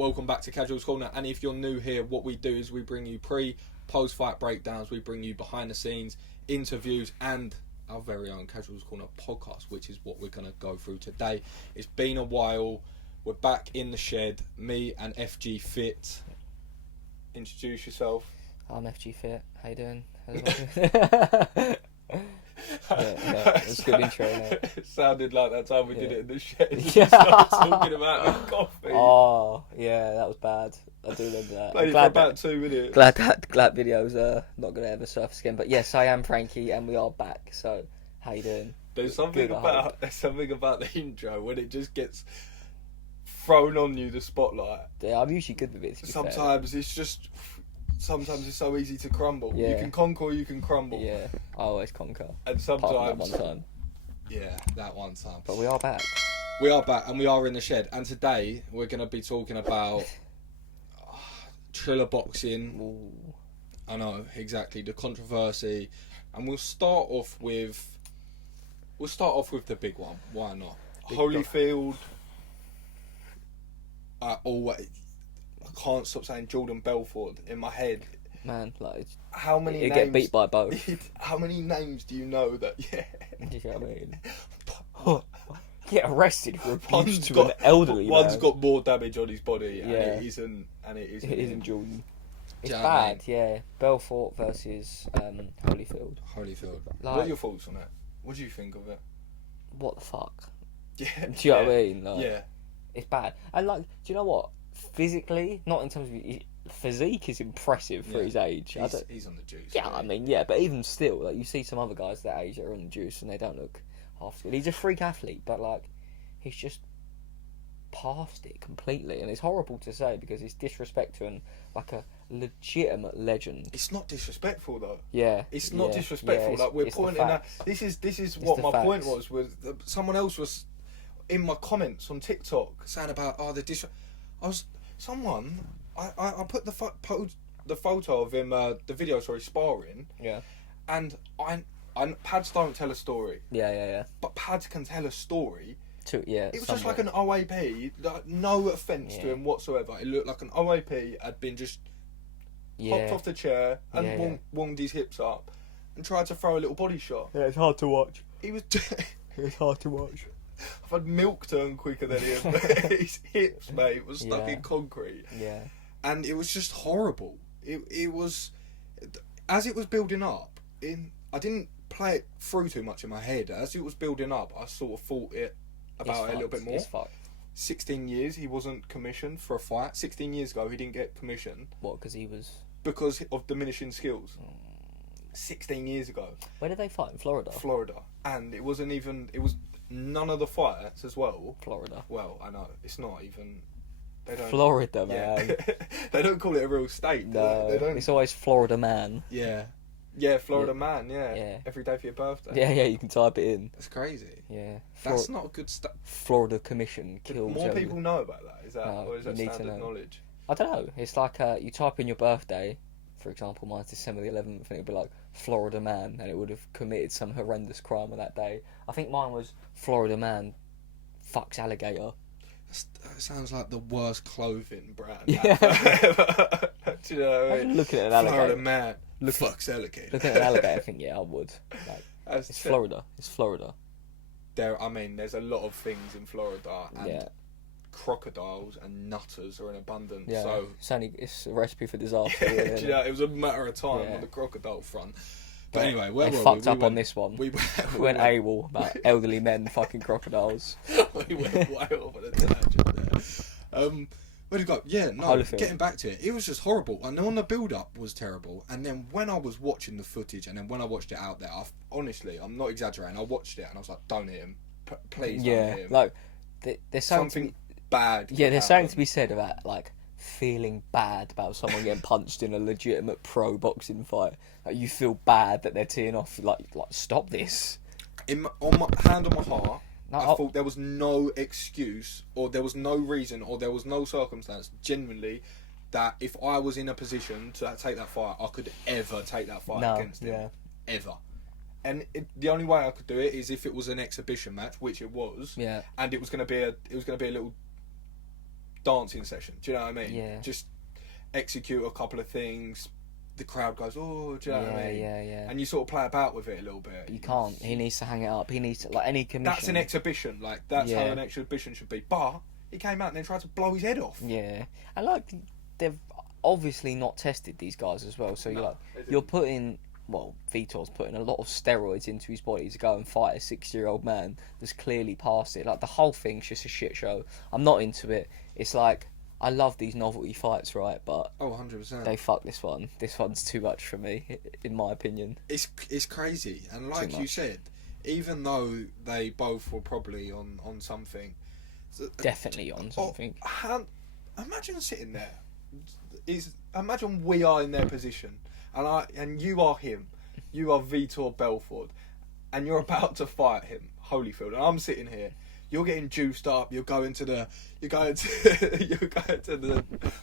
welcome back to Casuals Corner. And if you're new here, what we do is we bring you post-fight breakdowns. We bring you behind the scenes interviews and our very own Casuals Corner podcast, which is what we're going to go through today. It's been a while. We're back in the shed. Me and FG Fit. Introduce yourself. I'm FG Fit. How you doing? yeah, it's a good intro, mate. It sounded like that time we did it in the shed. Yeah. Talking about the coffee. Oh, yeah, that was bad. I do remember that. Played it for about 2 minutes. Glad videos are not going to ever surface again. But yes, I am Frankie, and we are back. So, how you doing? There's something about the intro when it just gets thrown on you, the spotlight. Yeah, I'm usually good with it. Sometimes it's so easy to crumble. Yeah. You can conquer or you can crumble. Yeah, I always conquer. And sometimes... Apart from that one time. Yeah, that one time. But we are back. We are back and we are in the shed. And today we're going to be talking about Triller boxing. Ooh. I know, exactly. The controversy. And we'll start off with the big one. Why not? Holyfield. I can't stop saying Jordan Belfort in my head. Man, like how many names get beat by both? How many names do you know that? Yeah, you know what I mean. Get arrested for abuse to an elderly man. One's got more damage on his body, and yeah. it isn't. It isn't Jordan. It's bad, I mean? Yeah. Belfort versus Holyfield. Like, what are your thoughts on it? What do you think of it? What the fuck? Yeah. Do you know what I mean? Like, yeah. It's bad. And like, do you know what? Physically, not in terms of physique, is impressive for his age. He's on the juice. Yeah, I mean, yeah, but even still, like you see some other guys that age that are on the juice and they don't look half good. He's a freak athlete, but like, he's just past it completely, and it's horrible to say because it's disrespect to like a legitimate legend. It's not disrespectful though. Yeah, it's not disrespectful. Like we're pointing out. This is what my point was. Someone else was in my comments on TikTok saying about I put the photo of him, the video, sparring. Yeah. And pads don't tell a story. Yeah. But pads can tell a story. It was just like an OAP. Like, no offence to him whatsoever. It looked like an OAP had been just hopped off the chair and warmed his hips up and tried to throw a little body shot. Yeah, it's hard to watch. It's hard to watch. I've had milk turn quicker than him. His hips, mate, was stuck in concrete. Yeah. And it was just horrible. It was, as it was building up, I didn't play it through too much in my head. As it was building up, I sort of thought about it a little bit more. It's fucked. 16 years he wasn't commissioned for a fight. 16 years ago he didn't get commissioned. What, because he was... Because of diminishing skills. 16 years ago. Where did they fight? In Florida? Florida. And it was none of the fights as well. Florida. Well, I know. It's not even... They don't, Florida, man. They don't call it a real state. No, they don't. It's always Florida man. Yeah. Yeah, Florida man, yeah. Every day for your birthday. Yeah, you can type it in. That's crazy. Yeah. That's not a good state. Florida Commission kills... More people know about that, or is that standard knowledge? I don't know. It's like you type in your birthday, for example, mine's December the 11th, and it would be like Florida man, and it would have committed some horrendous crime on that day. I think mine was Florida man fucks alligator. That sounds like the worst clothing brand. Yeah. Do you know what I mean? Looking at an alligator. Florida man fucks alligator. Looking at an alligator, I think, yeah, I would. Like, it's Florida. It's Florida. There's a lot of things in Florida, and yeah. crocodiles and nutters are in abundance. Yeah, so it's a recipe for disaster. Yeah, do you know, it was a matter of time on the crocodile front. But anyway, we fucked up on this one. We went AWOL about elderly men fucking crocodiles. We went way off on a tangent there. Where'd you go? Yeah, no, Holyfield. Getting back to it was just horrible. And then the build-up was terrible. And then when I was watching the footage, and then when I watched it out there, honestly, I'm not exaggerating, I watched it and I was like, don't hit him. Please don't hit him. Like, there's something bad. Yeah, there's something to be said about, like, feeling bad about someone getting punched in a legitimate pro boxing fight. Like, you feel bad that they're teeing off. Like stop this. On my hand on my heart, I thought there was no excuse, or there was no reason, or there was no circumstance, genuinely, that if I was in a position to take that fight, I could ever take that fight against him. Ever. And the only way I could do it is if it was an exhibition match, which it was. Yeah. And it was going to be a little dancing session. Do you know what I mean? Yeah. Just execute a couple of things. The crowd goes, oh, do you know what I mean? Yeah. And you sort of play about with it a little bit. You can't. He needs to hang it up. He needs to, like, any commission. That's an exhibition. Like, that's how an exhibition should be. But he came out and then tried to blow his head off. Yeah. And, like, they've obviously not tested these guys as well. So, you're putting... Well, Vitor's putting a lot of steroids into his body to go and fight a 60-year-old man that's clearly past it. Like, the whole thing's just a shit show. I'm not into it. It's like... I love these novelty fights, right? But 100%. They fucked this one. This one's too much for me, in my opinion. It's crazy, and like you said, even though they both were probably on something, definitely on something. Imagine sitting there. Imagine we are in their position, and you are him. You are Vitor Belfort, and you're about to fight him, Holyfield, and I'm sitting here. You're getting juiced up. You're going to the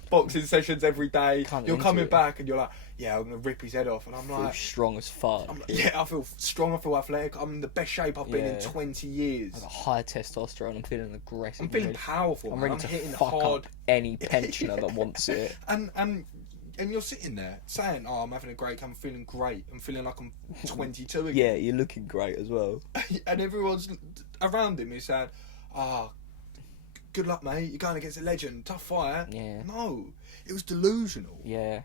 boxing sessions every day. You're coming back and you're like, yeah, I'm gonna rip his head off. And I'm like, strong as fuck. I feel strong. I feel athletic. I'm in the best shape I've been in 20 years. I've got high testosterone. I'm feeling aggressive. I'm feeling powerful. I'm ready to hitting fuck hard. Up any pensioner that wants it. And you're sitting there saying, oh, I'm having a great, I'm feeling great. I'm feeling like I'm 22 again. Yeah, you're looking great as well. And everyone's around him is saying, good luck, mate. You're going against a legend. Tough fight. Yeah. No, it was delusional. Yeah.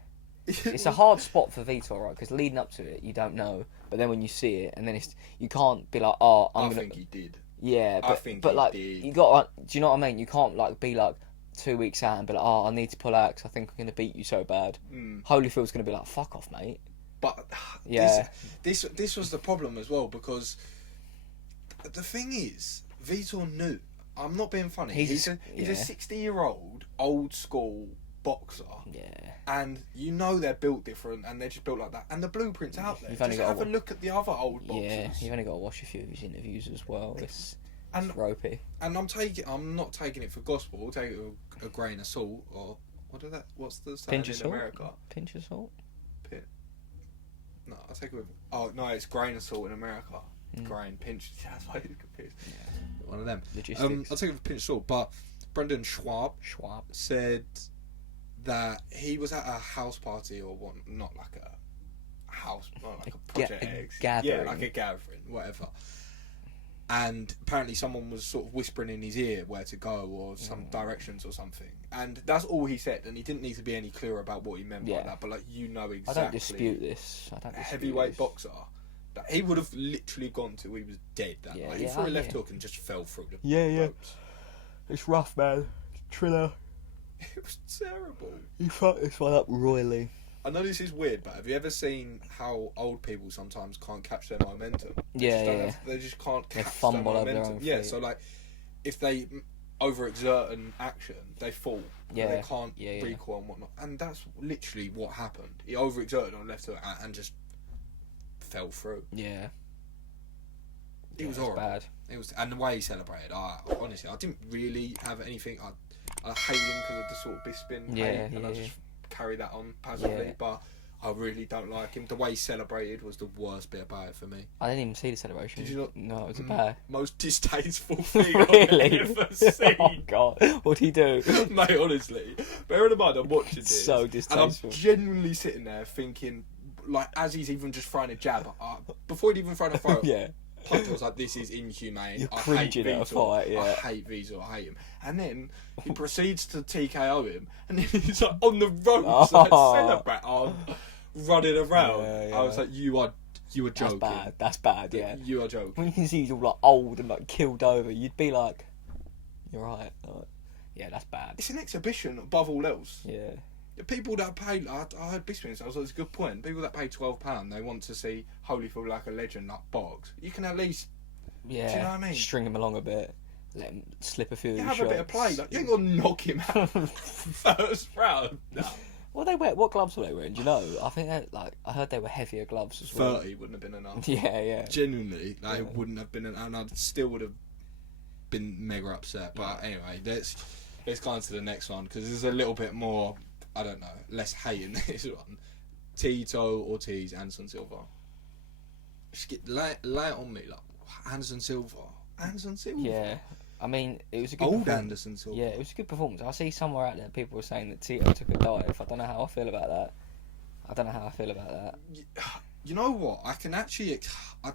It's a hard spot for Vitor, right? Because leading up to it, you don't know. But then when you see it, and then you can't be like, I think he did. Yeah, I think but he like, did. you got, do you know what I mean? You can't like be like 2 weeks out and be like, I need to pull out because I think I'm going to beat you so bad. Holyfield's going to be like, fuck off, mate. But this was the problem as well, because the thing is, Vitor knew. I'm not being funny. He's a 60-year-old old school boxer. Yeah. And you know they're built different, and they're just built like that. And the blueprint's out there. Just have a look at the other old boxers. Yeah, you've only got to watch a few of his interviews as well. It's ropey. And I'm not taking it for gospel. I'll take it with a grain of salt, or what's the saying in America? Pinch of salt. No, I'll take it with. Oh no, it's grain of salt in America. Grain, pinch. That's why he's confused. Yeah. One of them. Logistics. I'll take it with a pinch of salt. But Brendan Schwab said that he was at a house party or what? Not like a house, not like a Project X. Gathering. Yeah, like a gathering, whatever. And apparently someone was sort of whispering in his ear where to go or some directions or something. And that's all he said. And he didn't need to be any clearer about what he meant by that. But like, you know exactly. I don't dispute this. Heavyweight boxer. That he would have literally gone till he was dead. He threw a left hook and just fell through the ropes. It's rough, man. Triller. It was terrible. He fucked this one up royally. I know this is weird, but have you ever seen how old people sometimes can't catch their momentum? They just can't catch their momentum. So like, if they overexert an action, they fall. They can't recoil and whatnot. And that's literally what happened. He overexerted on left hook and just fell through. Yeah. It was horrible. Bad. It was, and the way he celebrated, honestly, I didn't really have anything. I hate him because of the sort of Bisping I just carry that on passively, but I really don't like him. The way he celebrated was the worst bit about it for me. I didn't even see the celebration. Did you not? No, it was a bear. Most distasteful thing Really? I've ever seen. Oh God, what'd he do? Mate, honestly, bearing in mind I'm watching this, so distasteful. And I'm genuinely sitting there thinking, like, as he's even just throwing a jab, before he'd even thrown a throw, punch, I was like, this is inhumane. You're I hate cringing at a Vitor. fight, I hate Vitor. I hate him. And then he proceeds to TKO him, and then he's like on the ropes, like celebrate, running around. I was like, you are joking. That's bad. Yeah, you are joking. When you can see he's all like old and like killed over, you'd be like, you're right. Yeah, that's bad. It's an exhibition above all else. Yeah. The people that pay, I heard Bisping say, it's a good point. People that pay £12, they want to see Holyfield like a legend, like box. You can at least, do you know what I mean? String him along a bit, let him slip a few of his have shots. A bit of play. Like, you ain't gonna knock him out first round. No. What gloves were they wearing? Do you know? I think I heard they were heavier gloves as well. 30 wouldn't have been enough. Yeah. Genuinely, it wouldn't have been, and I still would have been mega upset. But anyway, let's go on to the next one because there's a little bit more. I don't know, less hate in this one. Tito Ortiz, Anderson Silva. Just lay it on me, like Anderson Silva. Yeah, I mean, it was a good Old performance. Anderson Silva. Yeah, it was a good performance. I see somewhere out there people were saying that Tito took a dive. I don't know how I feel about that. You know what? I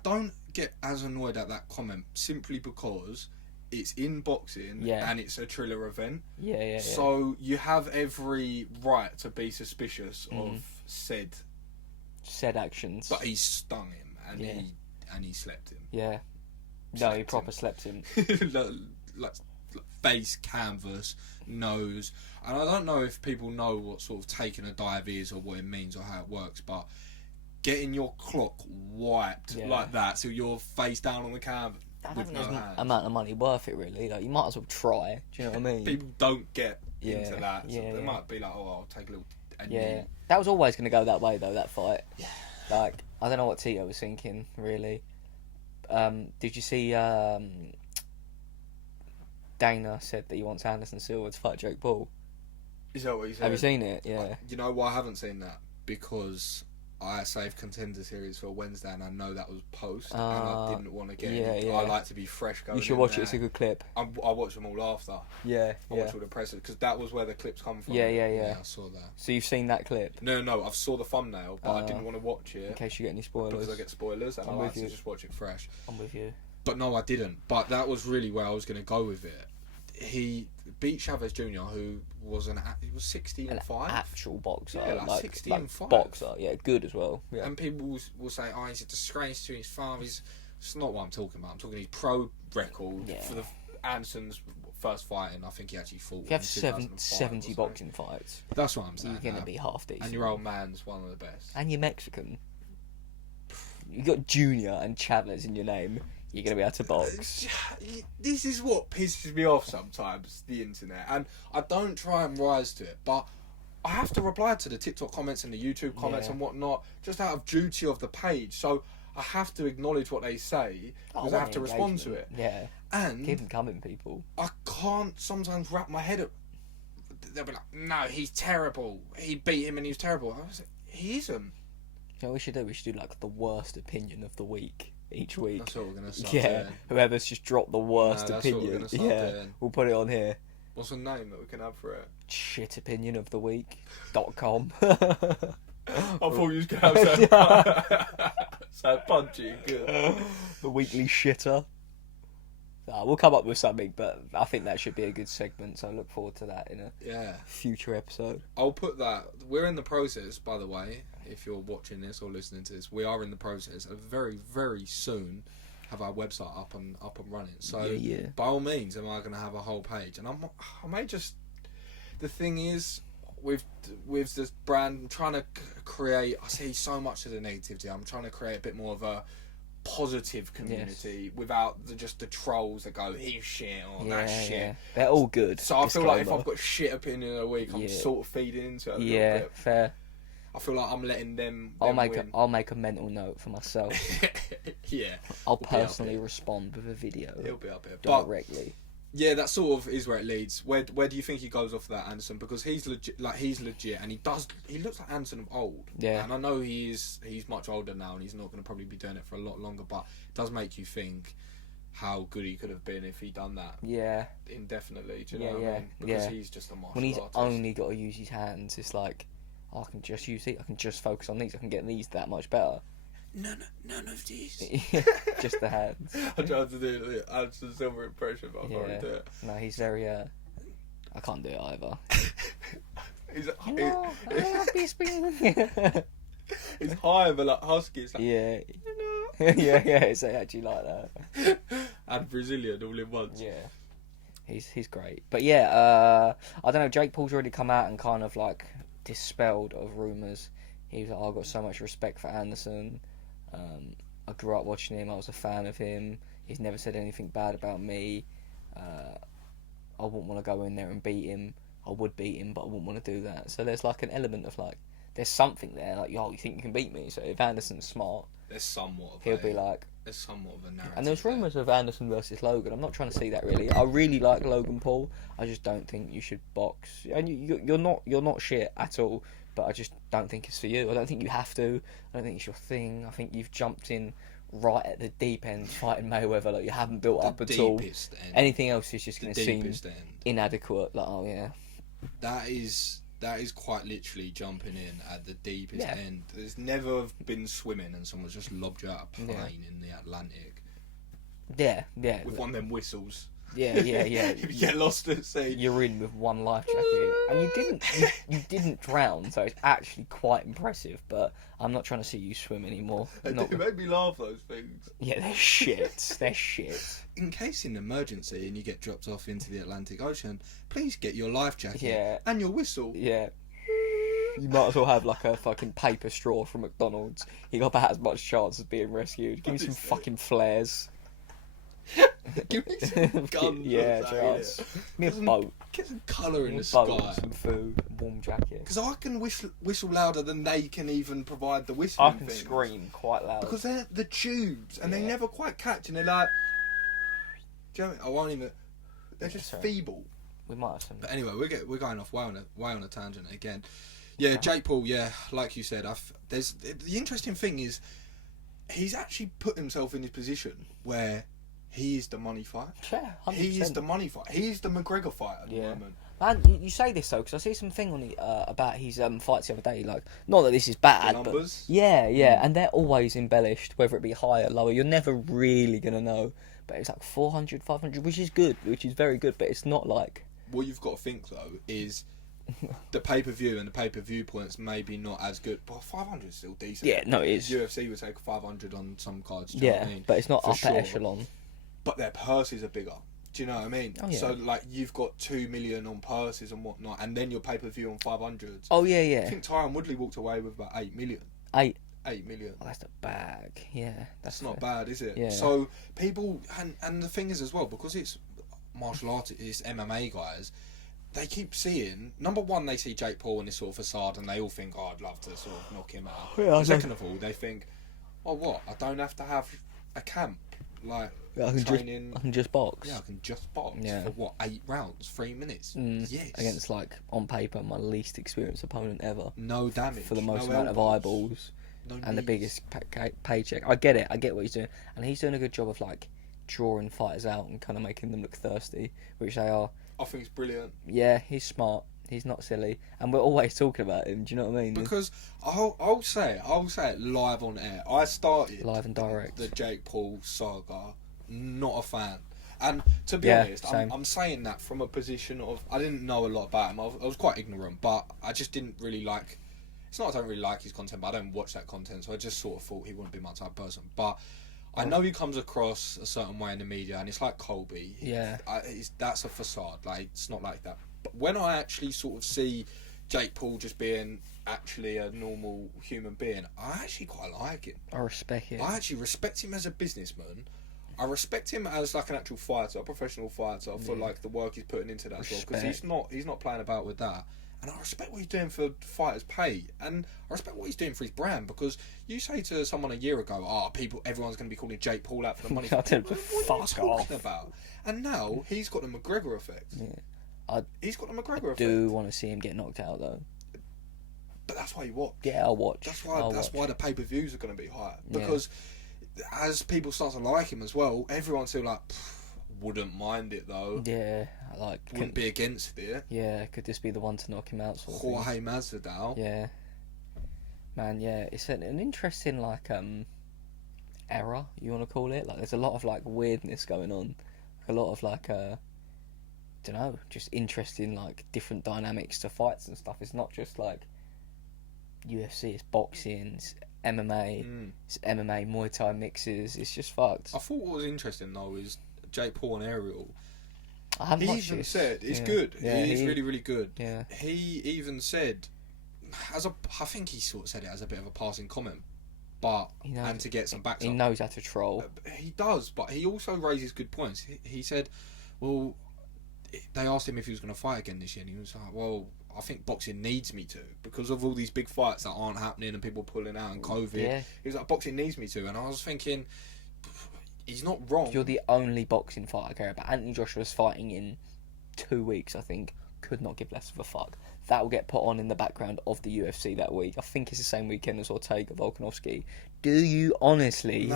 don't get as annoyed at that comment simply because it's in boxing and it's a Triller event. Yeah. So you have every right to be suspicious of said actions. But he stung him and he slept him. Yeah. No, he proper slept him. like face, canvas, nose. And I don't know if people know what sort of taking a dive is or what it means or how it works, but getting your clock wiped like that, so you're face down on the canvas with no hands. Amount of money worth it, really. Like, you might as well try. Do you know what I mean? People don't get into that. So they might be like, oh, I'll take a little... That was always going to go that way, though, that fight. Yeah. Like, I don't know what Tito was thinking, really. Did you see... Dana said that he wants Anderson Silva to fight Jake Paul. Is that what he said? Have you seen it? Yeah. You know why I haven't seen that? Because I saved Contender Series for Wednesday and I know that was post and I didn't want to get it. I like to be fresh going. You should watch it, it's a good clip. I watch them all after. I watch all the press because that was where the clips come from. Yeah, I saw that. So you've seen that clip? No, I've saw the thumbnail, but I didn't want to watch it. In case you get any spoilers. Because I get spoilers and I like to just watch it fresh. I'm with you. But no, I didn't. But that was really where I was going to go with it. He beat Chavez Jr., who was he was 16-5. An actual boxer. Yeah, like 16-5. Boxer, good as well. Yeah. And people will say, oh, he's a disgrace to his father. It's not what I'm talking about. I'm talking his pro record for the Anderson's first fight, and I think he actually fought. If you have 70 boxing fights, that's what I'm saying. You're going to be half decent. And your old man's one of the best. And you're Mexican. You got Junior and Chavez in your name. You're going to be able to box. This is what pisses me off sometimes, the internet. And I don't try and rise to it, but I have to reply to the TikTok comments and the YouTube comments and whatnot, just out of duty of the page. So I have to acknowledge what they say, because I have to respond to it. Yeah. And keep them coming, people. I can't sometimes wrap my head up. They'll be like, no, he's terrible. He beat him and he was terrible. I was like, he isn't. You know what we should do? We should do like the worst opinion of the week. Each week. That's what we're going to start doing. Whoever's just dropped the worst opinion. That's what we're going to start doing. We'll put it on here. What's the name that we can have for it? Shit opinion of the week.com. I thought you was going to have so punchy. Good. The weekly shitter. We'll come up with something, but I think that should be a good segment, so I look forward to that in a future episode. I'll put that. We're in the process, by the way. If you're watching this or listening to this, we are in the process of very, very soon have our website up and running. So by all means, am I going to have a whole page? And I may just. The thing is, with this brand, I'm trying to create. I see so much of the negativity. I'm trying to create a bit more of a positive community without just the trolls that go, he's shit or that's shit. Yeah. They're all good. So I feel like if I've got shit opinion of the week, I'm sort of feeding into it a little bit. Fair. I feel like I'm letting them I'll win. make a mental note for myself. I'll personally respond with a video. It'll be up here directly. Yeah, that sort of is where it leads. Where do you think he goes off that, Anderson? Because he's legit, and he looks like Anderson of old. Yeah. And I know he's much older now, and he's not going to probably be doing it for a lot longer. But it does make you think how good he could have been if he'd done that. Yeah. Indefinitely. Do you know what I mean? Because he's just a martial when he's artist. Only got to use his hands, it's like, I can just use it. I can just focus on these. I can get these that much better. None of these. Just the hands. I tried to do the Anderson Silva impression, but I can't really do it. No, he's very. I can't do it either. He's high, but like husky. It's like, yeah. It's actually like that. And Brazilian all in once. Yeah. He's great. But I don't know. Jake Paul's already come out and kind of like dispelled of rumours. He was like, I've got so much respect for Anderson. I grew up watching him. I was a fan of him. He's never said anything bad about me. I wouldn't want to go in there and beat him. I would beat him, but I wouldn't want to do that. So there's like an element of like, there's something there. Like, yo, you think you can beat me? So if Anderson's smart, there's somewhat of he'll be like. There's somewhat of a narrative. And there's rumours of Anderson versus Logan. I'm not trying to see that really. I really like Logan Paul. I just don't think you should box. And you're not shit at all. But I just don't think it's for you. I don't think you have to. I don't think it's your thing. I think you've jumped in right at the deep end fighting Mayweather, like you haven't built up at all. End. Anything else is just going to seem end. inadequate. Like, oh yeah, that is quite literally jumping in at the deepest end. There's never been swimming and someone's just lobbed you out a plane in the Atlantic. Yeah. With one of them whistles. Yeah. If you get lost at sea, you're in with one life jacket, and you didn't drown, so it's actually quite impressive. But I'm not trying to see you swim anymore. It made me laugh, those things. Yeah, they're shit. They're shit. In case in emergency and you get dropped off into the Atlantic Ocean, please get your life jacket and your whistle. Yeah. You might as well have like a fucking paper straw from McDonald's. You got about as much chance of being rescued. Give me some fucking flares. Give me some guns. Yeah, just give me a boat. Get some colour in the sky. Some food, a warm jacket. Because I can whistle louder than they can even provide the whistling. I can scream quite loud. Because they're the tubes and they never quite catch, and they're like, do you know what I mean? I won't even. They're just feeble. We might have some. But anyway, we're going off way on a tangent again. Yeah, Jake Paul. Yeah, like you said, there's the interesting thing is he's actually put himself in this position where he is the money fight. Yeah, 100%. He is the money fight. He is the McGregor fight at the moment. Man, you say this though, because I see something on about his fights the other day. Like, not that this is bad, the numbers. But and they're always embellished, whether it be higher, lower. You're never really gonna know. But it's like 400, 500, which is good, which is very good. But it's not like. What you've got to think though is the pay-per-view and the pay-per-view points maybe not as good, but 500 is still decent. Yeah, no, it is. UFC would take 500 on some cards. Do you know what I mean? But it's not upper echelon. But their purses are bigger. Do you know what I mean? Oh, yeah. So like you've got 2 million on purses and whatnot, and then your pay-per-view on 500s. Oh yeah. I think Tyron Woodley walked away with about 8 million. 8 million. Oh, that's the bag. Yeah, that's not bad, is it? Yeah. So people and the thing is as well, because it's martial arts, it's MMA guys. They keep seeing, number one, they see Jake Paul in this sort of facade and they all think, oh, I'd love to sort of knock him out. Yeah, second of all, they think, oh, what? I don't have to have a camp. Like, I can just box. Yeah, I can just box for what, 8 rounds, 3 minutes? Yes. Against, like, on paper, my least experienced opponent ever. No damage. For the most amount of eyeballs. And the biggest paycheck. I get it. I get what he's doing. And he's doing a good job of, like, drawing fighters out and kind of making them look thirsty, which they are. I think it's brilliant. Yeah, he's smart. He's not silly, and we're always talking about him. Do you know what I mean? Because I'll say it live on air. I started live and direct the Jake Paul saga. Not a fan, and to be honest, I'm saying that from a position of I didn't know a lot about him. I was quite ignorant, but I just didn't really like. It's not I don't really like his content, but I don't watch that content, so I just sort of thought he wouldn't be my type of person. But I know he comes across a certain way in the media, and it's like Colby. Yeah. That's a facade. Like, it's not like that. But when I actually sort of see Jake Paul just being actually a normal human being, I actually quite like him. I respect him. I actually respect him as a businessman. I respect him as like an actual fighter, a professional fighter, for like the work he's putting into that as well. Because he's not playing about with that. And I respect what he's doing for fighters' pay, and I respect what he's doing for his brand. Because you say to someone a year ago, everyone's going to be calling Jake Paul out for the money. What are you talking about? And now he's got the McGregor effect. Yeah, he's got the McGregor effect. I do want to see him get knocked out though. But that's why you watch. Yeah, I'll watch. That's why the pay-per-views are going to be higher, because as people start to like him as well, everyone's still like. Wouldn't mind it though. Yeah, wouldn't be against it. Yeah, could this be the one to knock him out? Sort of Jorge Masvidal. Yeah, man. Yeah, it's an interesting era. You want to call it? Like, there's a lot of like weirdness going on. A lot of like don't know, just interesting like different dynamics to fights and stuff. It's not just like UFC. It's boxing. It's MMA. It's MMA Muay Thai mixes. It's just fucked. I thought what was interesting though is. Jake Paul and Ariel. He even said it's good. Yeah, he's really, really good. Yeah. He even said, I think he sort of said it as a bit of a passing comment, but and to get some backs. He knows how to troll. He does, but he also raises good points. He said, well, they asked him if he was going to fight again this year, and he was like, well, I think boxing needs me to because of all these big fights that aren't happening and people pulling out and COVID. Yeah. He was like, boxing needs me to, and I was thinking. He's not wrong. You're the only boxing fight I care about. Anthony Joshua's fighting in 2 weeks, I think. Could not give less of a fuck. That will get put on in the background of the UFC that week. I think it's the same weekend as Ortega Volkanovski. Do you honestly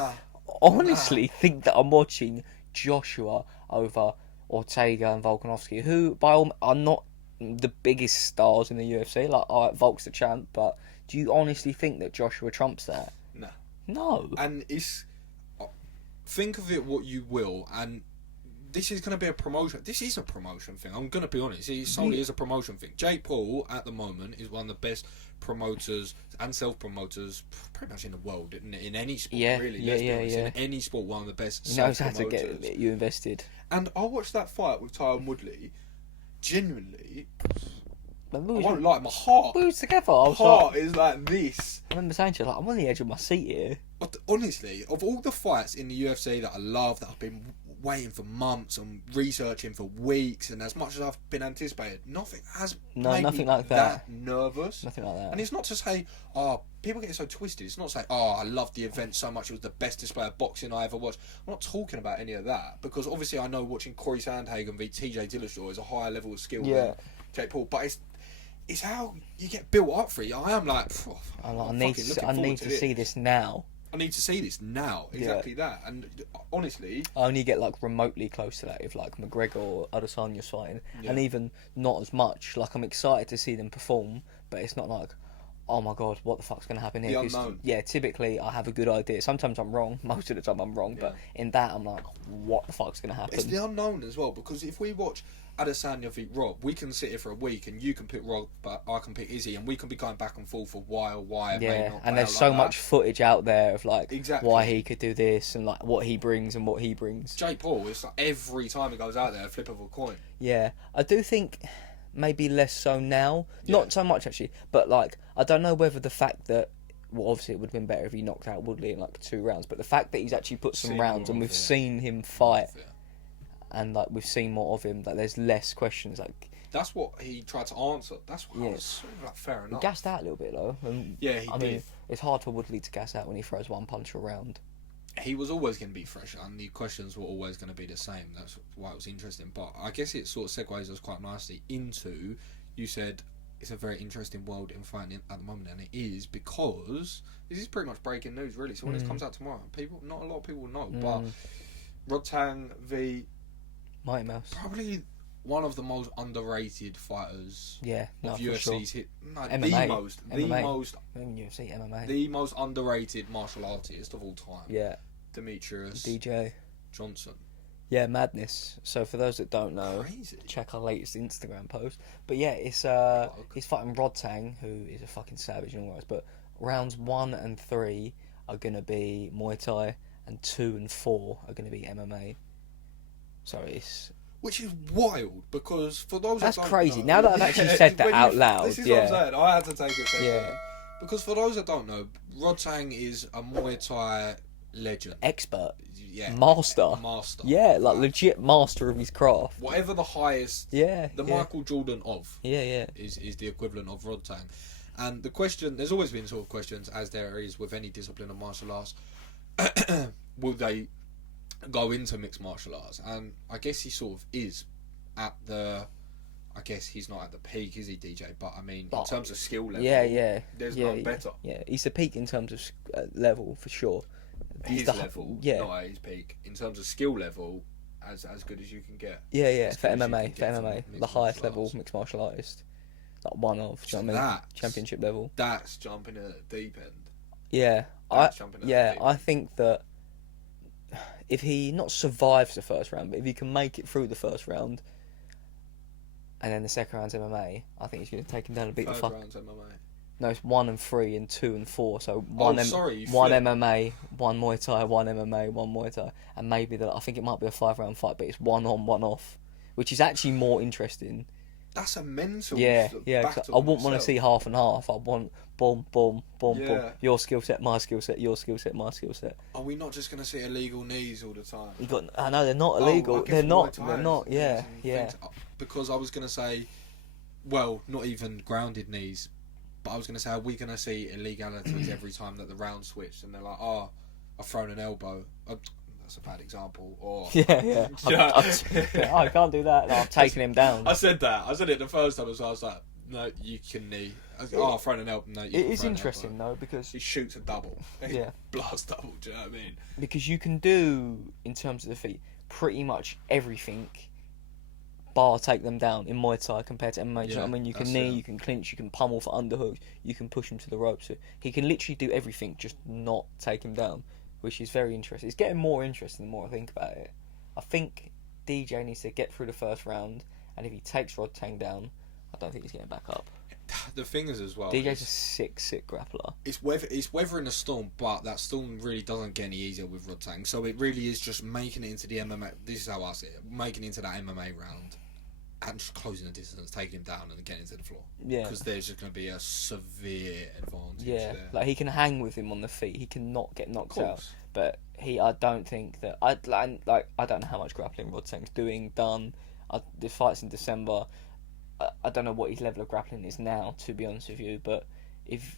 honestly think that I'm watching Joshua over Ortega and Volkanovski, who are not the biggest stars in the UFC. Like, alright, Volk's the champ, but do you honestly think that Joshua trumps that? No. No. And it's... Think of it what you will, and this is going to be a promotion. This is a promotion thing. I'm going to be honest. It solely is a promotion thing. Jake Paul, at the moment, is one of the best promoters and self-promoters pretty much in the world, in any sport, really. In any sport, one of the best He knows how self-promoters. to get you invested. And I watched that fight with Tyron Woodley. Genuinely, I We won't lie, my heart was together. I was like, is like this. I remember saying to you, like, I'm on the edge of my seat here. But honestly, of all the fights in the UFC that I love, that I've been waiting for months and researching for weeks, and as much as I've been anticipated, nothing has made nothing me like that. nervous. Nothing like that. And it's not to say, people get so twisted. It's not to say, I loved the event so much, it was the best display of boxing I ever watched. I'm not talking about any of that, because obviously I know watching Corey Sandhagen v TJ Dillashaw is a higher level of skill than Jake Paul, but it's how you get built up for it. I am like, I need to see this now. I need to see this now. Exactly that. And honestly, I only get like remotely close to that if like McGregor or Adesanya's fighting, and even not as much. Like, I'm excited to see them perform, but it's not like, oh my god, what the fuck's going to happen here? The unknown. Yeah, typically I have a good idea. Sometimes I'm wrong. Most of the time I'm wrong, but in that I'm like, what the fuck's going to happen? It's the unknown as well, because if we watch Adesanya v Rob, we can sit here for a week and you can pick Rob, but I can pick Izzy, and we can be going back and forth for why it may not and there's play out so like much footage out there of like Exactly. why he could do this and like what he brings and what he brings. Jake Paul, it's like every time he goes out there, a flip of a coin. Yeah, I do think maybe less so now. Not so much actually, but like I don't know whether the fact that, well, obviously it would have been better if he knocked out Woodley in like 2 rounds, but the fact that he's actually put some rounds and we've seen him fight. And like we've seen more of him, like there's less questions. Like that's what he tried to answer. That's what I was sort of like, fair enough. He gassed out a little bit though. And, he did. Mean, it's hard for Woodley to gas out when he throws one punch around. He was always going to be fresh, and the questions were always going to be the same. That's why it was interesting. But I guess it sort of segues us quite nicely into, you said it's a very interesting world in fighting at the moment, and it is, because this is pretty much breaking news, really. So when this comes out tomorrow, not a lot of people will know, but Rodtang v Mighty Mouse, probably one of the most underrated fighters of UFC's hit. No, MMA. the most underrated martial artist of all time. Yeah, Demetrius DJ Johnson. Yeah, madness. So for those that don't know, check our latest Instagram post. But yeah, it's he's fighting Rodtang, who is a fucking savage and all that. But rounds 1 and 3 are gonna be Muay Thai, and 2 and 4 are gonna be MMA. So it's... Which is wild, because for those that's that don't crazy. know, Now that I've actually said that out loud, this is what I'm saying. I had to take a second. Yeah. Because for those that don't know, Rodtang is a Muay Thai legend. Expert. Yeah. Master. Yeah, like legit master of his craft. Whatever the highest. Michael Jordan of. Is the equivalent of Rodtang. And the question, there's always been sort of questions, as there is with any discipline of martial arts, will they go into mixed martial arts? And I guess he sort of is at the... I guess he's not at the peak, is he, DJ? But I mean, in terms of skill level, there's no better. Yeah, he's the peak in terms of level, for sure. His level, not at his peak. In terms of skill level, as good as you can get. For MMA, the highest level mixed martial artist. Like one of, do you know what I mean? Championship level. That's jumping at the deep end. Yeah, I think that if he not survives the first round, but if he can make it through the first round, and then the second round's MMA, I think he's going to take him down and beat the fuck. Round's MMA. No, it's 1 and 3 and 2 and 4. So one MMA, 1 Muay Thai, 1 MMA, 1 Muay Thai, and maybe I think it might be a 5-round fight, but it's 1 on, 1 off, which is actually more interesting. That's a mental. Battle I wouldn't want to see half and half. I want boom, boom, boom, boom. Your skill set, my skill set. Your skill set, my skill set. Are we not just going to see illegal knees all the time? I know they're not illegal. They're not. They're not. Yeah. Because I was going to say, well, not even grounded knees, but I was going to say, are we going to see illegalities every time that the round switched, and they're like, I've thrown an elbow. That's a bad example. Or I can't do that. No, I've taken him down. I said it the first time, so I was like, No, you can knee. Oh, throwing an elbow. No, you It can is throw an interesting elbow. though because He shoots a double. Yeah. Blast double. Do you know what I mean? because you can do in terms of the feet pretty much everything, bar take them down in Muay Thai compared to MMA. Do you know what I mean? You can that's knee, it. you can clinch, you can pummel for underhooks, you can push him to the ropes. So he can literally do everything, just not take him down, which is very interesting. It's getting more interesting the more I think about it. I think DJ needs to get through the first round, and if he takes Rod Tang down, I don't think he's getting back up. The thing is as well. DJ's a sick grappler. It's weathering a storm, but that storm really doesn't get any easier with Rod Tang. So it really is just making it into the MMA. This is how I see it: making it into that MMA round, and just closing the distance, taking him down, and getting to the floor. Yeah. Because there's just going to be a severe advantage. Yeah, there. like he can hang with him on the feet. He can not get knocked Of out. course. But I don't think that I don't know how much grappling Rod Tang's done. The fight's in December. I don't know what his level of grappling is now, to be honest with you. But if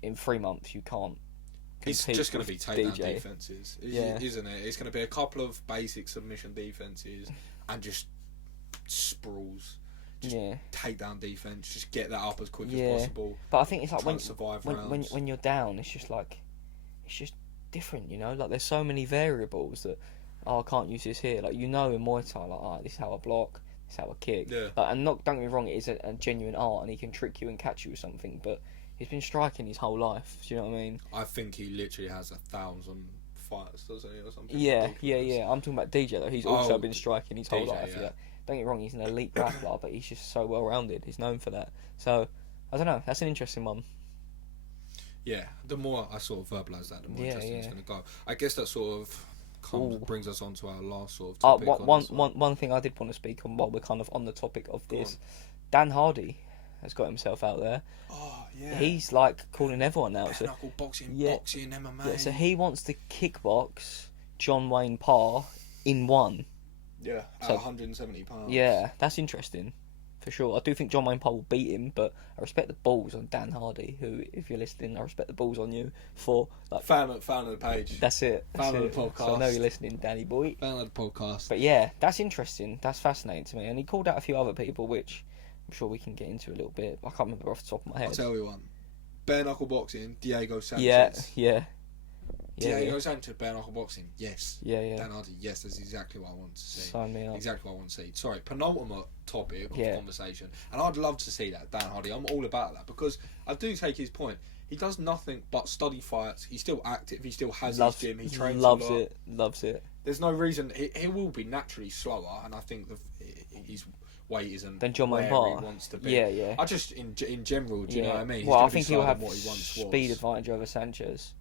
in 3 months you can't, It's compete just going to with be takedown DJ. defenses, Yeah. isn't it? It's going to be a couple of basic submission defenses and just sprawls. Just Yeah. takedown defense. Just get that up as quick Yeah. as possible. But I think it's like Try and survive rounds. when you're down, it's just different, you know. Like there's so many variables that I can't use this here. Like in Muay Thai, like this is how I block, this is how I kick. Yeah. Like, and don't get me wrong, it is a genuine art, and he can trick you and catch you with something. But he's been striking his whole life. Do you know what I mean? I think he literally has 1,000 fights, doesn't he, or something? Yeah. ridiculous. I'm talking about DJ though. He's also Oh, been striking his whole DJ, life. yeah. Yeah. Don't get me wrong, he's an elite grappler, but he's just so well rounded. He's known for that. So I don't know. That's an interesting one. Yeah, the more I sort of verbalise that, the more Yeah, interesting it's yeah. going to go. I guess that sort of Ooh. brings us on to our last sort of topic. One thing I did want to speak on while we're kind of on the topic of Go this, Dan Hardy has got himself out there. Oh, yeah. He's like calling everyone out. So, Bare-knuckle boxing, Yeah. boxing, MMA. yeah, so he wants to kickbox John Wayne Parr in one. Yeah, at So- 170 pounds. Yeah, that's interesting. For sure. I do think John Wayne Parr will beat him, but I respect the balls on Dan Hardy, who, if you're listening, I respect the balls on you for, like, Fan of the page. that's it. That's Fan of it. the podcast. So I know you're listening, Danny boy. Fan of the podcast. But yeah, that's interesting. That's fascinating to me. And he called out a few other people, which I'm sure we can get into a little bit. I can't remember off the top of my I'll head. tell you one. Bare knuckle boxing, Diego Sanchez. Yeah. Diego Sanchez, bare knuckle boxing, yes. Yeah. Dan Hardy, yes, that's exactly what I want to see. Sign me up. Exactly what I want to see. Sorry, penultimate topic of Yeah. conversation. And I'd love to see that, Dan Hardy. I'm all about that because I do take his point. He does nothing but study fights. He's still active. He still has his gym. He trains a lot. Loves it. There's no reason. He will be naturally slower, and I think his weight isn't Then John where Wayne he Parr. wants to be. Yeah. I just, in general, do you know what I mean? He's Well, I gonna be think he'll slower have than what he once was. speed advantage over Sanchez.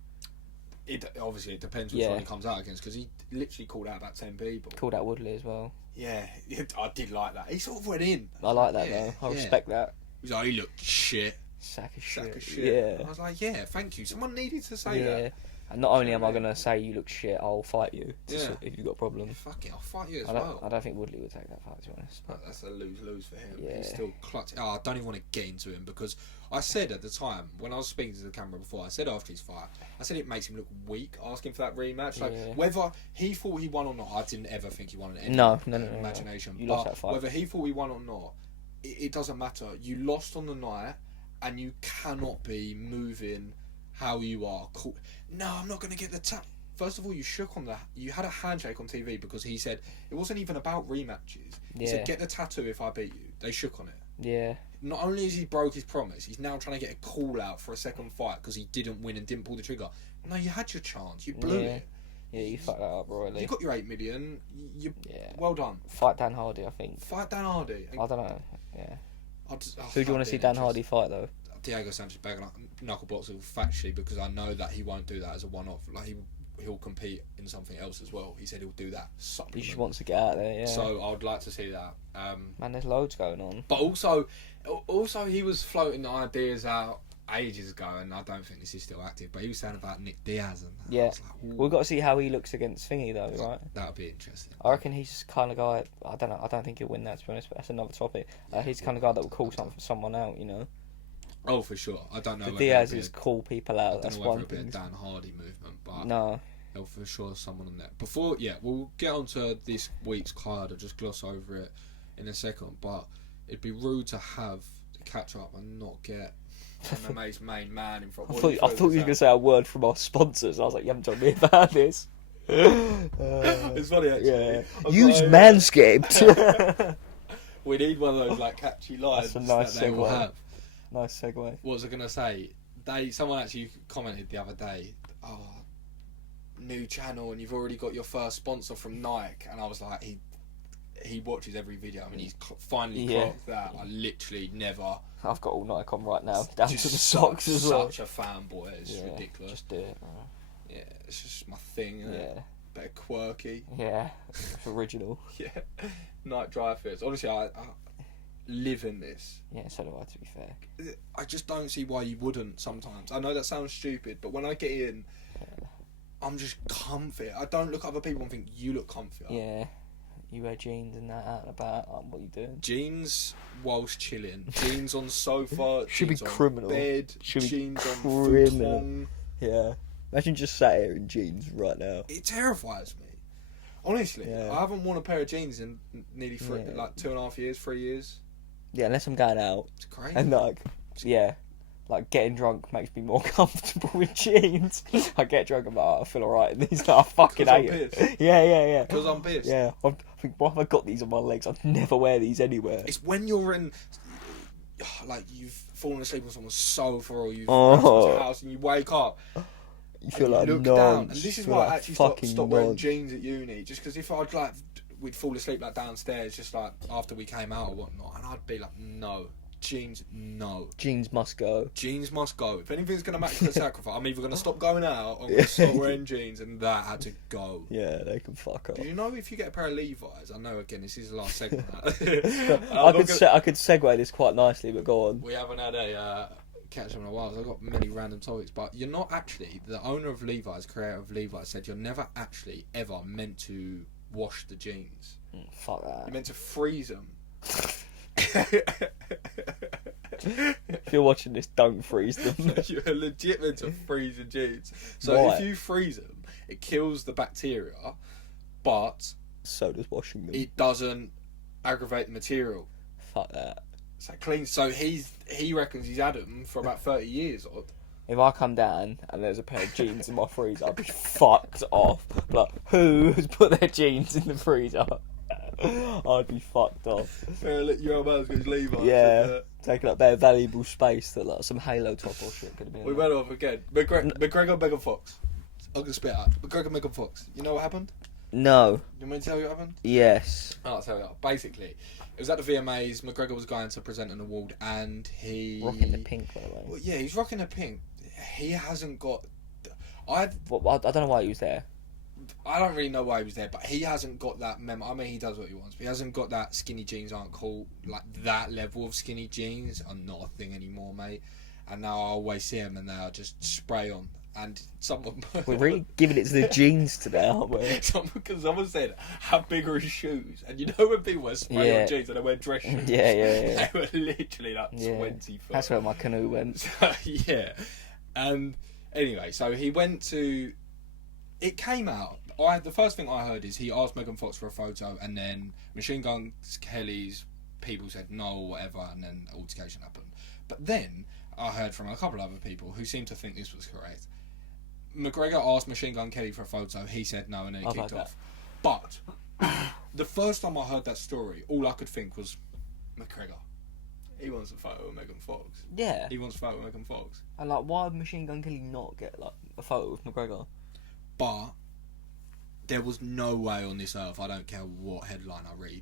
Obviously, it depends which Yeah. one he comes out against because he literally called out about 10 people. Called out Woodley as well. Yeah, I did like that. He sort of went in. I like that Yeah, though. I yeah. respect that. He's like, he looked shit. Sack of Sack shit. of shit. Yeah. I was like, yeah, thank you. Someone needed to say Yeah. that. And not only am I Yeah. going to say you look shit, I'll fight you Yeah. if you've got a problem. Fuck it, I'll fight you as I well. don't think Woodley would take that fight, to be honest. But that's a lose-lose for him. Yeah. He's still clutching. Oh, I don't even want to get into him because I said at the time, when I was speaking to the camera before, I said after his fight, I said it makes him look weak asking for that rematch. Like, Yeah. whether he thought he won or not, I didn't ever think he won in any No. imagination. You But lost that fight. whether he thought he won or not, it doesn't matter. You lost on the night and you cannot be moving how you are. Cool. No, I'm not going to get the tap. First of all, you shook on you had a handshake on TV because he said it wasn't even about rematches. He Yeah. said, get the tattoo if I beat you. They shook on it. Yeah. Not only has he broke his promise, he's now trying to get a call out for a second fight because he didn't win and didn't pull the trigger. No, you had your chance. You blew Yeah. it. Yeah, you fucked that up royally. You got your 8 million. Yeah. Well done. Fight Dan Hardy, I think. Fight Dan Hardy. I don't know. Yeah. Who do Who do you want to see Dan Hardy fight, though? Diego Sanchez bare knuckle boxing factually because I know that he won't do that as a one-off. Like he'll compete in something else as well. He said he'll do that He supplement. just wants to get out there, yeah. So I would like to see that. Man, there's loads going on. But also he was floating ideas out ages ago, and I don't think this is still active. But he was saying about Nick Diaz, and I Yeah. was like, ooh, We've got to see how he looks against Thingy, though, right? that would be interesting. I reckon he's the kind of guy. I don't know. I don't think he'll win that, to be honest. But that's another topic. He's the kind of guy that will call someone out. You know. Oh, for sure. I don't know. The whether Diaz it'll be is call people out. I don't That's know whether one it'll be a thing. Dan Hardy movement, but No. there'll for sure someone on there. We'll get on to this week's card. I'll just gloss over it in a second, but it'd be rude to have Catchup and not get MMA's main man in front. I thought you were going to say a word from our sponsors. I was like, you haven't told me about this. It's funny actually. Yeah. Use Manscaped. We need one of those like catchy lines That's a nice that they will segue. have. Nice segue. What was I going to say? Someone actually commented the other day, oh, new channel and you've already got your first sponsor from Nike, and I was like, he watches every video. I mean, he's finally clocked that. I literally never. I've got all Nike on right now, down to the Just socks as well. Such a fanboy, it's ridiculous. Just do it. Yeah, it's just my thing. Isn't it? Bit quirky. Yeah, it's original. Yeah, night dry fits. Honestly, I live in this. Yeah, so do I. To be fair, I just don't see why you wouldn't. Sometimes I know that sounds stupid, but when I get in, I'm just comfy. I don't look at other people and think you look comfy. Yeah. You wear jeans and that out and about. What are you doing? Jeans whilst chilling. Jeans on sofa. Should be jeans on criminal. Bed. Should be jeans criminal. on futon. Yeah. Imagine just sat here in jeans right now. It terrifies me. Honestly, Yeah. I haven't worn a pair of jeans in nearly 2.5 years, 3 years. Yeah, unless I'm going out. It's crazy. And like getting drunk makes me more comfortable with jeans. I get drunk, I'm like, I feel alright in these. I fucking hate it. Yeah. Because I'm pissed. Yeah, I think, why have I got these on my legs? I'd never wear these anywhere. It's when you're in, like, you've fallen asleep on someone's sofa or you've Oh. left someone's house and you wake up. You feel and like you look nonce. down, and this is Feel why like I actually stopped wearing nonce. jeans at uni. Just because if I'd like, we'd fall asleep like downstairs, just like after we came out or whatnot, and I'd be like, no, jeans, no. Jeans must go. Jeans must go. If anything's going to match the sacrifice, I'm either going to stop going out or I'm going to stop wearing jeans, and that had to go. Yeah, they can fuck up. Do you know if you get a pair of Levi's? I know, again, this is the last segment. I could segue this quite nicely, but go on. We haven't had a catch up in a while, so I've got many random topics, but you're not actually, the owner of Levi's, creator of Levi's, said you're never actually ever meant to wash the jeans. Fuck that. You're meant to freeze them. If you're watching this, don't freeze them. You're legit meant to freeze your jeans. So Why? if you freeze them, it kills the bacteria, but So does washing them. it doesn't aggravate the material. Fuck that. So clean. So he reckons he's had them for about 30 years odd. If I come down and there's a pair of jeans in my freezer, I'd be fucked off. Like, who has put their jeans in the freezer? I'd be fucked off. Your old man's got Levi's. Yeah, taking up their valuable space that like some Halo top or shit could have been. We went off again. McGregor, Megan Fox. I'm gonna spit out. McGregor, Megan Fox. You know what happened? No. You want me to tell you what happened? Yes. I'll tell you. Basically, it was at the VMAs. McGregor was going to present an award, and he Rocking the pink, by the way. Well, yeah, he's rocking the pink. He hasn't got. I don't know why he was there. I don't really know why he was there, but he hasn't got that memo. I mean, he does what he wants, but he hasn't got that skinny jeans aren't cool. Like, that level of skinny jeans are not a thing anymore, mate. And now I always see them and they are just spray on. And someone... We're really giving it to the jeans today, aren't we? Because someone said, how big are his shoes? And you know when people wear spray on jeans and they wear dress shoes? Yeah. They were literally like 20 foot. That's where my canoe went. So, yeah. And anyway, so he went to... It came out. The first thing I heard is he asked Megan Fox for a photo, and then Machine Gun Kelly's people said no or whatever, and then altercation happened. But then I heard from a couple of other people who seemed to think this was correct. McGregor asked Machine Gun Kelly for a photo. He said no, and then it kicked off. But the first time I heard that story, all I could think was McGregor. He wants a photo of Megan Fox. Yeah. He wants a photo of Megan Fox. And like, why would Machine Gun Kelly not get like a photo with McGregor? But there was no way on this earth, I don't care what headline I read,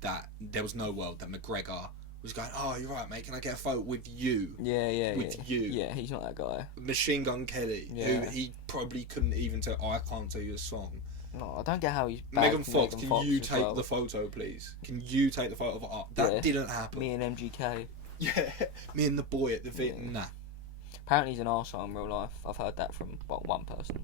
that there was no world that McGregor was going, oh, you're right, mate, can I get a photo with you? Yeah. With you. Yeah, he's not that guy. Machine Gun Kelly, who he probably couldn't even tell, I can't tell you a song. No, I don't get how he's bad. Megan Fox, can you take the photo, please? Can you take the photo of art? That didn't happen. Me and MGK. Yeah, me and the boy at the vid. Yeah. Nah. Apparently he's an arsehole in real life. I've heard that from one person.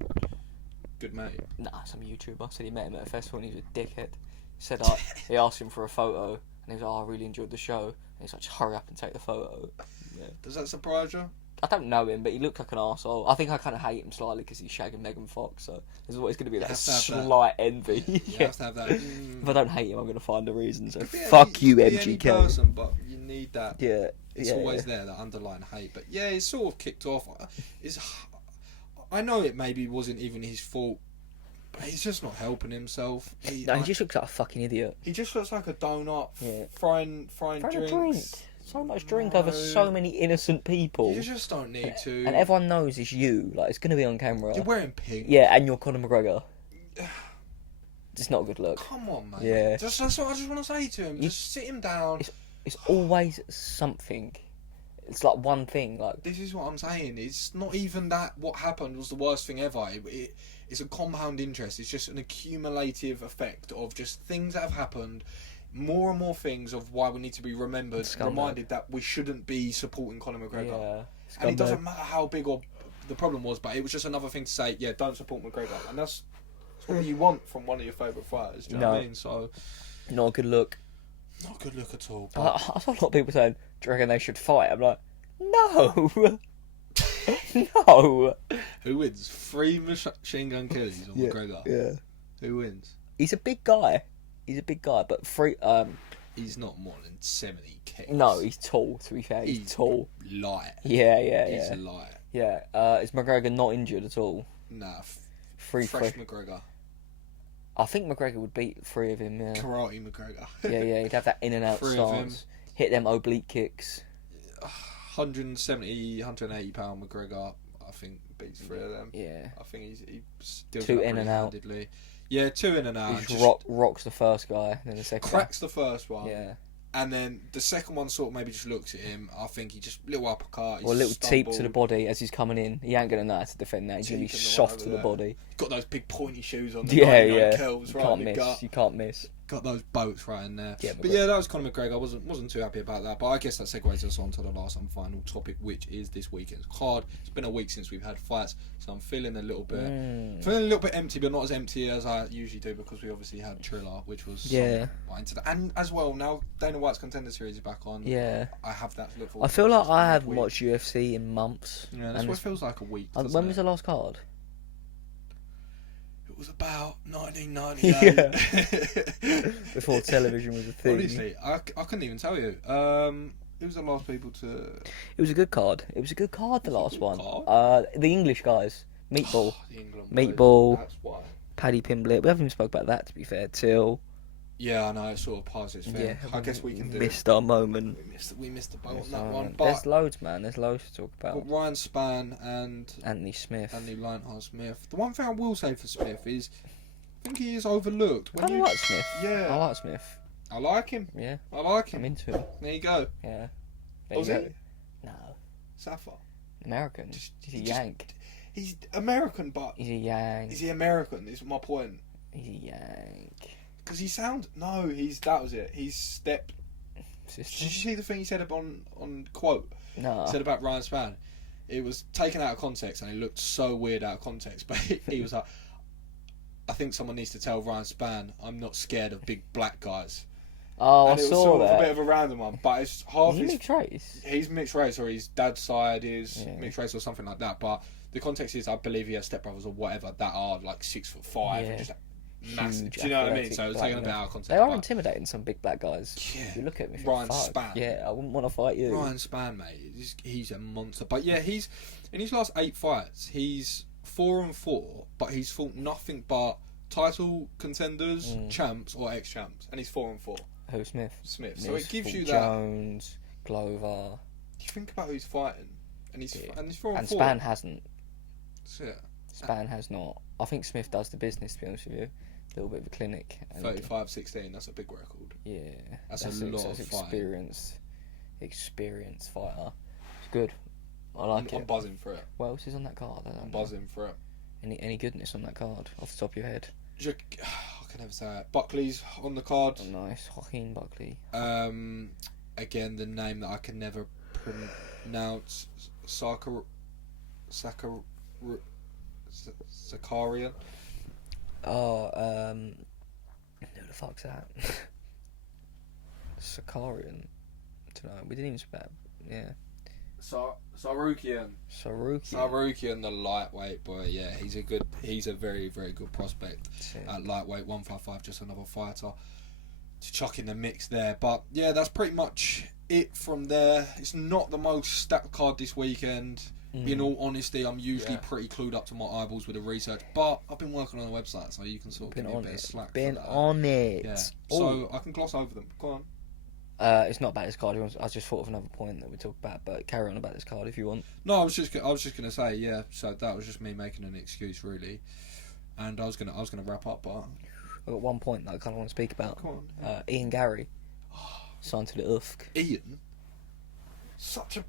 Good mate. Nah, some YouTuber said he met him at a festival and he was a dickhead. Said he asked him for a photo and he was like, oh, I really enjoyed the show. And he's like, just hurry up and take the photo. Yeah. Does that surprise you? I don't know him, but he looked like an arsehole. I think I kind of hate him slightly because he's shagging Megan Fox, so there's always going to be that slight envy. You have to have that. If I don't hate him, I'm going to find a reason, so Yeah, fuck you, be any MGK. person, but you need that. Yeah. It's always there, that underlying hate. But yeah, it's sort of kicked off. I know it maybe wasn't even his fault, but he's just not helping himself. He just looks like a fucking idiot. He just looks like a donut, Yeah. frying a drinks. drink. So much drink over so many innocent people. You just don't need to. And everyone knows it's you. Like, it's going to be on camera. You're wearing pink. Yeah, and you're Conor McGregor. It's not a good look. Come on, mate. Yeah. That's what I just want to say to him. Just sit him down. It's always something. It's like one thing. Like, this is what I'm saying. It's not even that what happened was the worst thing ever. It's a compound interest. It's just an accumulative effect of just things that have happened. More and more things of why we need to be reminded that we shouldn't be supporting Conor McGregor. Yeah. And it doesn't matter how big or the problem was, but it was just another thing to say, yeah, don't support McGregor. And that's what you want from one of your favourite fighters. Do you know what I mean? So, not a good look. Not a good look at all. I saw a lot of people saying, do you reckon they should fight? I'm like, no. No. Who wins? 3 machine gun killers or McGregor? Yeah. Who wins? He's a big guy, but he's not more than 70 kicks. No, he's tall, to be fair. He's tall. Light. Yeah. He's light. Yeah. Is McGregor not injured at all? Nah. Fresh McGregor. I think McGregor would beat 3 of him, yeah. Karate McGregor. yeah, he'd have that in and out stance. Hit them oblique kicks. 170, 180 pound McGregor, I think, beats 3 of them. Yeah. I think he still 2 in and out. Yeah, 2 in and out. He just rocks the first guy, then the second cracks the first one. Yeah. And then the second one sort of maybe just looks at him. I think he just little uppercut. Or a little teep to the body as he's coming in. He ain't gonna know how to defend that. He's gonna be soft to the body. Got those big pointy shoes on. Yeah. Curls, you right can't miss. You can't miss. Got those boats right in there. Yeah, but yeah, that was Conor McGregor. I wasn't too happy about that. But I guess that segues us on to the last and final topic, which is this weekend's card. It's been a week since we've had fights, so I'm feeling a little bit empty, but not as empty as I usually do because we obviously had Triller, which was into that. And as well, now Dana White's Contender Series is back on. Yeah, I have that to look forward to. I feel like I haven't watched UFC in months. Yeah, that's what it feels like a week. When was the last card? It was about 1998. Before television was a thing. Honestly, I couldn't even tell you. Who was the last people to... It was a good card. The last one. The English guys. Meatball. The England Meatball. That's why. Paddy Pimblett. We haven't even spoke about that, to be fair. Till... Yeah, I know, it sort of passed its thing. Yeah, I guess we can do missed our moment. We missed the boat on that one. But there's loads, man. There's loads to talk about. But Ryan Spann and... Anthony Lionheart Smith. The one thing I will say for Smith is... I think he is overlooked. I like Smith. Yeah. I like Smith. I like him. Yeah. I like him. I'm into him. There you go. Yeah. Was he? No. Safa. American. He's a Yank. He's American, but... He's a Yank. Is he American? Is my point. He's a Yank. Because he sound... No, that was it. He's step... Sister? Did you see the thing he said on quote? No. He said about Ryan Spann. It was taken out of context and it looked so weird out of context. But he was like, I think someone needs to tell Ryan Spann I'm not scared of big black guys. Oh, and I saw that. It was sort of a bit of a random one, but it's half. Is he mixed race? He's mixed race, or his dad's side is mixed race, or something like that. But the context is, I believe he has stepbrothers or whatever that are like 6'5", and just massive. Do you know what I mean? So it's taken a bit out of context. They are intimidating, some big black guys. Yeah. If you look at me, Ryan Spann. Yeah, I wouldn't want to fight you. Ryan Spann, mate, he's a monster. But yeah, he's in his last 8 fights, he's 4-4, but he's fought nothing but title contenders, champs, or ex-champs, and he's 4-4. Who, Smith? So it gives you that. Jones, Glover. You think about who he's fighting, and he's 4-4. And Spann hasn't. Yeah. Spann has not. I think Smith does the business, to be honest with you. A little bit of a clinic. 35-16, that's a big record. Yeah. That's a lot of experienced fighter. It's good. I like it. I'm buzzing for it. What else is on that card? I'm buzzing for it. Any goodness on that card, off the top of your head? I can never say it. Buckley's on the card. Oh, nice. Joaquin Buckley. Again, the name that I can never pronounce. Zakarian. Oh, who the fuck's that? Sakarian. I don't know. We didn't even spell. Yeah. Sarukian, the lightweight boy. Yeah, he's a very, very good prospect at lightweight. 155, just another fighter. to chuck in the mix there. But yeah, that's pretty much it from there. It's not the most stacked card this weekend. In all honesty, I'm usually pretty clued up to my eyeballs with the research, but I've been working on the website, so you can sort of give me a bit of slack. Been on it. Yeah. So I can gloss over them. Go on. It's not about this card. I just thought of another point that we talked about, but carry on about this card if you want. No, I was just gonna say, yeah. So that was just me making an excuse, really, and I was gonna wrap up, but I've got one point that I kind of want to speak about. Come on. Ian Gary signed to the UFC. Ian, such a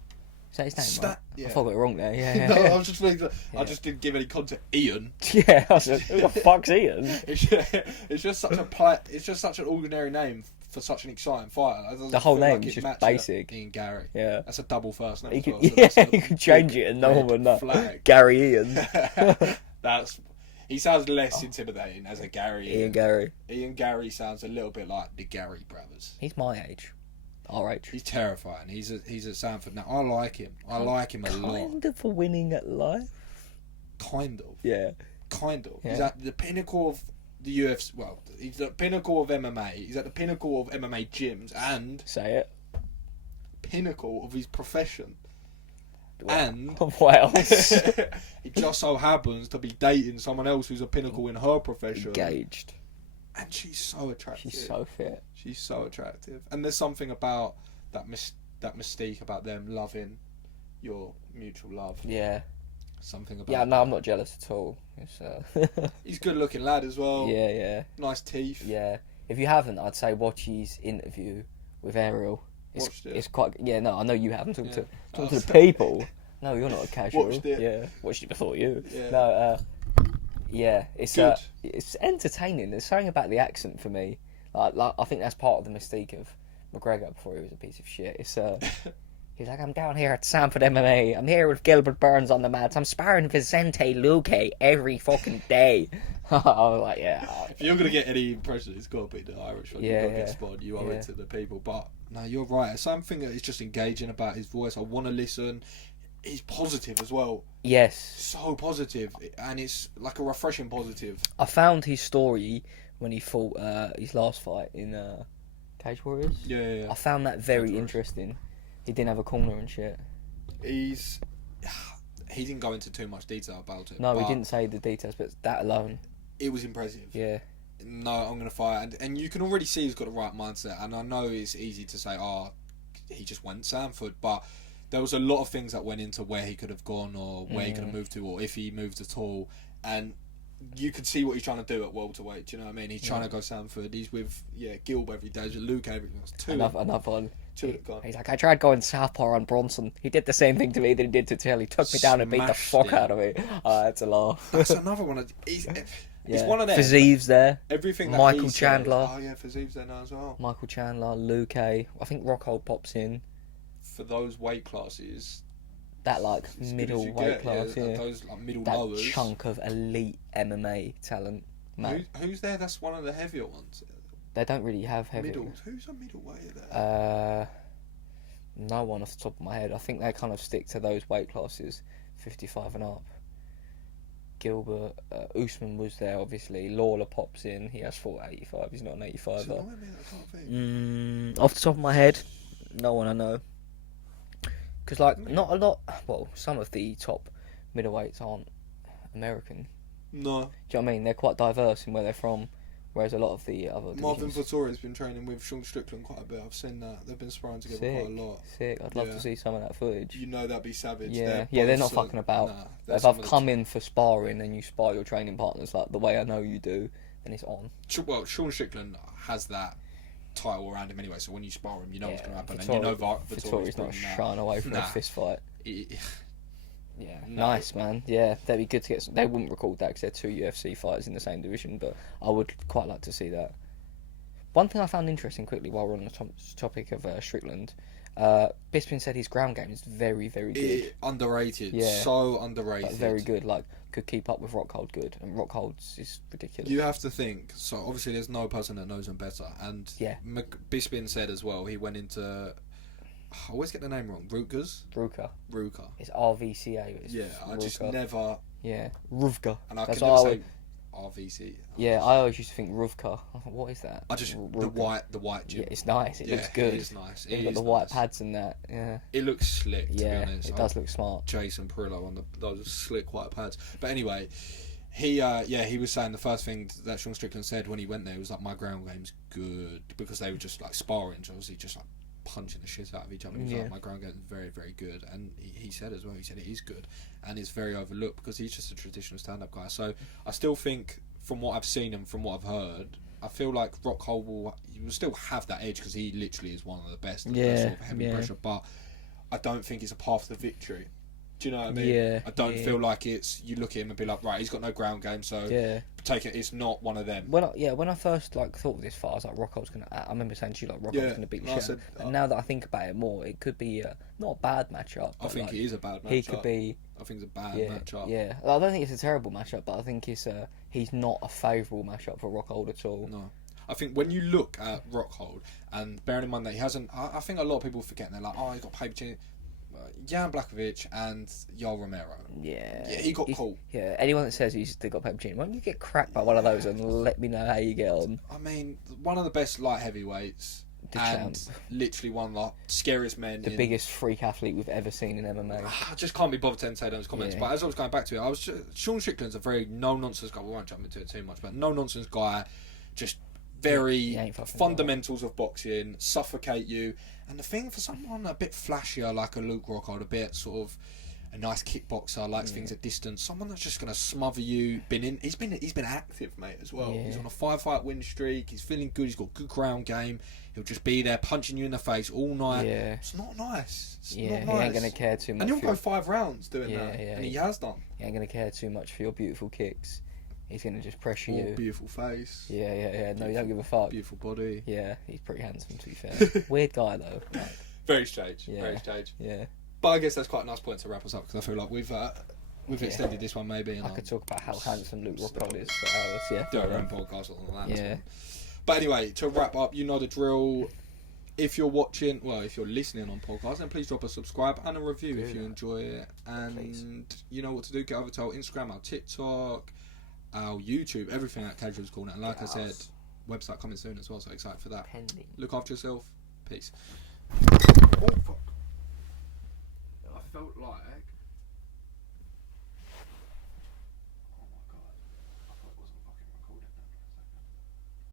Is that his name? Right? yeah. I thought it wrong there. Yeah. No, I was just thinking, I just didn't give any context. Ian. Yeah, I was like, who the fuck's Ian? It's just such a it's just such an ordinary name for such an exciting fighter. The whole name is just basic. Ian Gary. Yeah. That's a double first name. He could, so he could change it and no one would know. Flag. Gary Ian. He sounds less intimidating as a Gary. Ian Gary. Ian Gary sounds a little bit like the Gary brothers. He's my age. Our age. He's terrifying. He's at Sanford now. I like him. I like him a lot. Kind of for winning at life. Kind of. Yeah. Kind of. Yeah. He's at the pinnacle of the UFC. Well, he's at the pinnacle of MMA. He's at the pinnacle of MMA gyms and Say it. pinnacle of his profession. Well, And what else? it just so happens to be dating someone else who's a pinnacle in her profession. Engaged. And she's so attractive. She's so fit. She's so attractive. And there's something about that mystique about them loving your mutual love. Yeah. Something about Yeah, no, I'm not jealous at all. It's, He's a good looking lad as well. yeah. Nice teeth. Yeah. If you haven't, I'd say watch his interview with Ariel. Watched it. It's quite... Yeah, no, I know you haven't. Talked Yeah. to the people. No, you're not a casual. Watched it. Yeah. Watched it before you. Yeah. No, yeah, it's Good. It's entertaining. There's something about the accent for me. Like I think that's part of the mystique of McGregor before he was a piece of shit. It's he's like, I'm down here at Sanford MMA. I'm here with Gilbert Burns on the mats. I'm sparring Vicente Luque every fucking day. I was like, yeah. If you're gonna get any impression, it's got to be the Irish one. Yeah, You've got to yeah. get spot. You owe it to the people. But no, you're right. Something that is just engaging about his voice. I want to listen. He's positive as well. Yes. So positive, and it's like a refreshing positive. I found his story when he fought his last fight in Cage Warriors. Yeah. I found that very interesting. He didn't have a corner and shit. He didn't go into too much detail about it. No, but he didn't say the details, but that alone. It was impressive. Yeah. No, I'm going to fight. And you can already see he's got the right mindset. And I know it's easy to say, he just went Sanford. But there was a lot of things that went into where he could have gone or where he could have moved to or if he moved at all. And you could see what he's trying to do at welterweight. Do you know what I mean? He's trying to go Sanford. He's with, Gilb every day. He's with Luke every day. Another one. Two that gone. He's like, I tried going southpaw on Bronson. He did the same thing to me that he did to Till. He took me down and beat the fuck him. out of me. That's a laugh. That's another one. It's one of them. Faziv's there. Everything that Michael he Chandler. Said, oh yeah, Faziv's there now as well. Michael Chandler, Luque. I think Rockhold pops in. For those weight classes, That like as middle good as you weight get, class, yeah. Those like middle That lowers. chunk of elite MMA talent. Man, Who's there? That's one of the heavier ones. they don't really have heavy. Who's a middleweight there? No one off the top of my head. I think they kind of stick to those weight classes, 55 and up. Gilbert, Usman was there obviously. Lawler pops in. He has fought 85. He's not an 85. So, I mean, I can't think. Off the top of my head, no one I know. Because not a lot. Well, some of the top middleweights aren't American. No. Do you know what I mean? They're quite diverse in where they're from. Whereas a lot of the other Marvin divisions... Vittoria's been training with Sean Strickland quite a bit. I've seen that. They've been sparring together Sick, quite a lot. sick. I'd love to see some of that footage. You know that'd be savage. Yeah, they're not fucking about. If I've come in for sparring and you spar your training partners like the way I know you do, then it's on. Well, Sean Strickland has that title around him anyway, so when you spar him, you know what's going to happen. And you know Vittoria's not shying away from a fist fight. Yeah, No. nice, man. Yeah, that'd be good to get. They wouldn't record that because they're two UFC fighters in the same division, but I would quite like to see that. One thing I found interesting quickly while we're on the topic of Strickland, Bisping said his ground game is very, very good. Underrated. Yeah. So underrated. Like, very good. Like, could keep up with Rockhold good, and Rockhold's is ridiculous. You have to think. So obviously, there's no person that knows him better. And Yeah. Bisping said as well. He went into. I always get the name wrong. Ruka. Ruka. It's RVCA. But it's Yeah, I just Ruka. never. Yeah, Ruvka. And I That's can what never I say. RVC. Yeah, I always used to think Ruvka. What is that? I just Ruvka. the white gym. Yeah, it's nice. It looks good. It is nice. It's got the white pads and that. Yeah. It looks slick. To be honest. It does look smart. Jason Perillo on those slick white pads. But anyway, he was saying the first thing that Sean Strickland said when he went there was like, my ground game's good, because they were just like sparring, obviously just like punching the shit out of each other. He was like, my ground game's very, very good, and he said as well, he said it is good, and it's very overlooked because he's just a traditional stand-up guy. So I still think, from what I've seen and from what I've heard, I feel like Rockhold will still have that edge because he literally is one of the best at that sort of heavy pressure, but I don't think it's a path to victory. Do you know what I mean? Yeah. I don't feel like it's, you look at him and be like, right, he's got no ground game, so take it. It's not one of them. When I first thought of this fight, I was like, Rockhold's gonna. I remember saying to you like, Rockhold's gonna beat the shit. And now that I think about it more, it could be not a bad matchup. I think it is a bad matchup. He could be. I think it's a bad matchup. Yeah, I don't think it's a terrible matchup, but I think it's he's not a favourable matchup for Rockhold at all. No. I think when you look at Rockhold, and bearing in mind that he hasn't, I think a lot of people forget, and they're like, oh, he got paid Jan Blachowicz and Yoel Romero. Yeah, he got caught. Yeah, anyone that says he's got Peppercini, why don't you get cracked by one of those and let me know how you get on? I mean, one of the best light heavyweights, and literally one of the scariest men. The biggest freak athlete we've ever seen in MMA. I just can't be bothered to say those comments. But as I was going back to it, Sean Strickland's a very no-nonsense guy. We won't jump into it too much, but no-nonsense guy, just very fundamentals of boxing, suffocate you. And the thing, for someone a bit flashier like a Luke Rockhold, a bit sort of a nice kickboxer, likes things at distance, someone that's just going to smother you. He's been active, mate, as well. Yeah. He's on a 5-fight win streak. He's feeling good. He's got good ground game. He'll just be there punching you in the face all night. Yeah. It's not nice. It's not nice. He ain't going to care too much. And he'll go 5 rounds doing that. Yeah, and he has done. He ain't going to care too much for your beautiful kicks. He's going to just pressure you. Beautiful face. Yeah. No, you don't give a fuck. Beautiful body. Yeah, he's pretty handsome, to be fair. Weird guy, though. Like, very strange. Yeah. Very strange. Yeah. But I guess that's quite a nice point to wrap us up, because I feel like we've extended this one maybe. I could talk about how handsome Luke Rockhold is for hours. Yeah. Do our own podcast on that. Yeah. But anyway, to wrap up, you know the drill. If you're watching, if you're listening on podcast, then please drop a subscribe and a review if you enjoy it. And you know what to do. Get over to our Instagram, our TikTok, our YouTube, everything at Casuals Corner. And like I said, website coming soon as well, so excited for that. Pending. Look after yourself. Peace. Oh, fuck. I felt like